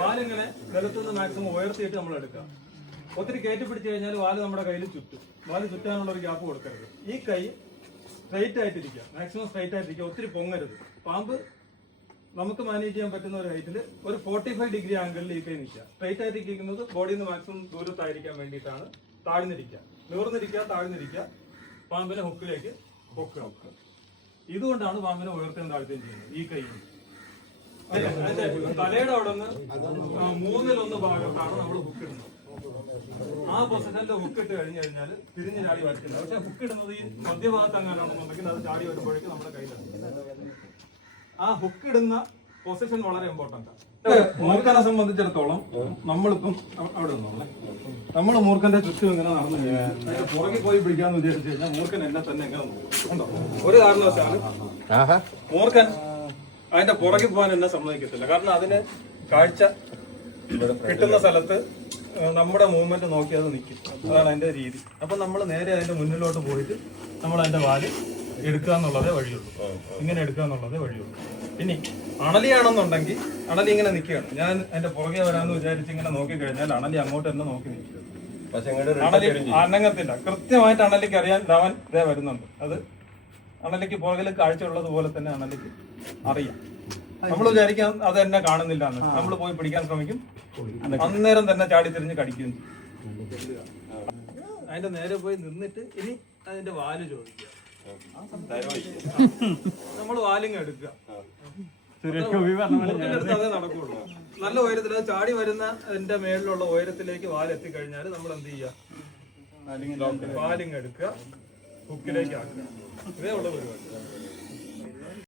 വാലിങ്ങനെ നിലത്തുനിന്ന് maximum ഉയർത്തിയിട്ട് നമ്മൾ എടുക്കുക. ഒത്തിരി കയറ്റി പിടിച്ചു കഴിഞ്ഞാൽ വാല് നമ്മുടെ കയ്യിൽ ചുറ്റും. വാല് ചുറ്റാനുള്ള ഒരു ഗ്യാപ്പ് കൊടുക്കരുത്. ഈ കൈ സ്ട്രൈറ്റ് ആയിട്ടിരിക്കുക, മാക്സിമം സ്ട്രൈറ്റ് ആയിട്ടിരിക്കുക, ഒത്തിരി പൊങ്ങരുത്. പാമ്പ് നമുക്ക് മാനേജ് ചെയ്യാൻ പറ്റുന്ന ഒരു ഹൈറ്റിൽ ഒരു 45 ഡിഗ്രി ആംഗിളിൽ ഈ കൈ നിൽക്കുക. സ്ട്രൈറ്റ് ആയിട്ടിരിക്കുന്നത് ബോഡിയിൽ നിന്ന് മാക്സിമം ദൂരത്തായിരിക്കാൻ വേണ്ടിയിട്ടാണ്. താഴ്ന്നിരിക്കുക, നിവർന്നിരിക്കുക, താഴ്ന്നിരിക്കുക, പാമ്പിനെ ഹുക്കിലേക്ക് പൊക്കുക. ഇതുകൊണ്ടാണ് പാമ്പിനെ ഉയർത്തുകയും താഴ്ത്തുകയും ചെയ്യുന്നത്. ഈ കൈ തലയുടെ അവിടെ നിന്ന് 1/3 ഭാഗത്താണ് നമ്മൾ ഹുക്ക് ഇടുന്നത്. ആ പൊസിഷനിൽ ഹുക്ക് ഇട്ട് കഴിഞ്ഞു കഴിഞ്ഞാൽ തിരിഞ്ഞ് ചാടി വരത്തില്ല. പക്ഷെ ഹുക്ക് ഇടുന്നത് ഈ മധ്യഭാഗത്ത് അങ്ങനെയാണെന്നുണ്ടെങ്കിൽ അത് ചാടി വരുമ്പോഴേക്കും നമ്മുടെ കയ്യിലാണ്. ആ ഹുക്ക് ഇടുന്ന പൊസിഷൻ വളരെ ഇമ്പോർട്ടന്റ് ആണ്. മൂർഖനെ സംബന്ധിച്ചിടത്തോളം നമ്മളിപ്പം അവിടെ നിന്നോളെ നമ്മൾ മൂർഖന്റെ ചുറ്റും ഇങ്ങനെ നടന്നു കഴിഞ്ഞാൽ പുറകെ പോയി പിടിക്കാന്ന് വിചാരിച്ചു കഴിഞ്ഞാൽ മൂർഖൻ എന്നെ തന്നെ എങ്ങനെ നോക്കും. ഒരു കാരണവശാലും മൂർഖൻ അതിന്റെ പുറകെ പോകാൻ എന്നെ സമ്മതിക്കത്തില്ല. കാരണം അതിന് കാഴ്ച കിട്ടുന്ന സ്ഥലത്ത് നമ്മുടെ മൂവ്മെന്റ് നോക്കി അത് നിൽക്കും. അതാണ് അതിന്റെ രീതി. അപ്പൊ നമ്മൾ നേരെ അതിന്റെ മുന്നിലോട്ട് പോയിട്ട് നമ്മൾ അതിന്റെ വാല് എടുക്കുക എന്നുള്ളതേ വഴിയുള്ളൂ. ഇങ്ങനെ എടുക്കുക എന്നുള്ളതേ വഴിയുള്ളൂ. ഇനി അണലിയാണെന്നുണ്ടെങ്കിൽ അണലി ഇങ്ങനെ നിൽക്കുകയാണ്, ഞാൻ അതിന്റെ പുറകെ വരാമെന്ന് വിചാരിച്ച് ഇങ്ങനെ നോക്കിക്കഴിഞ്ഞാൽ അണലി അങ്ങോട്ട് തന്നെ നോക്കി നിൽക്കും. അണലി അനങ്ങത്തില്ല. കൃത്യമായിട്ട് അണലിക്ക് അറിയാൻ അവൻ ഇതേ വരുന്നുണ്ട്. അത് അണലിക്ക് പുറകിൽ കാഴ്ച ഉള്ളതുപോലെ തന്നെ അണലിക്ക് അറിയാം. നമ്മൾ വിചാരിക്കാൻ അത് എന്നെ കാണുന്നില്ല എന്ന്. നമ്മൾ പോയി പിടിക്കാൻ ശ്രമിക്കും, അന്നേരം തന്നെ ചാടി തിരിഞ്ഞ് കടിക്കുകയും ചെയ്യും. അതിന്റെ നേരെ പോയി നിന്നിട്ട് ഇനി അതിന്റെ വാല് ചോദിക്കുക. നമ്മൾ വാലിങ് എടുക്കുക. അതേ നടക്കുള്ളൂ. നല്ല ഉയരത്തിൽ അത് ചാടി വരുന്ന അതിന്റെ മേളിലുള്ള ഉയരത്തിലേക്ക് വാലെത്തിക്കഴിഞ്ഞാൽ നമ്മൾ എന്ത് ചെയ്യുക? വാലിങ് എടുക്കുക, ഹുക്കിലേക്ക് ആക്കുക. ഇതേ ഉള്ള പരിപാടി.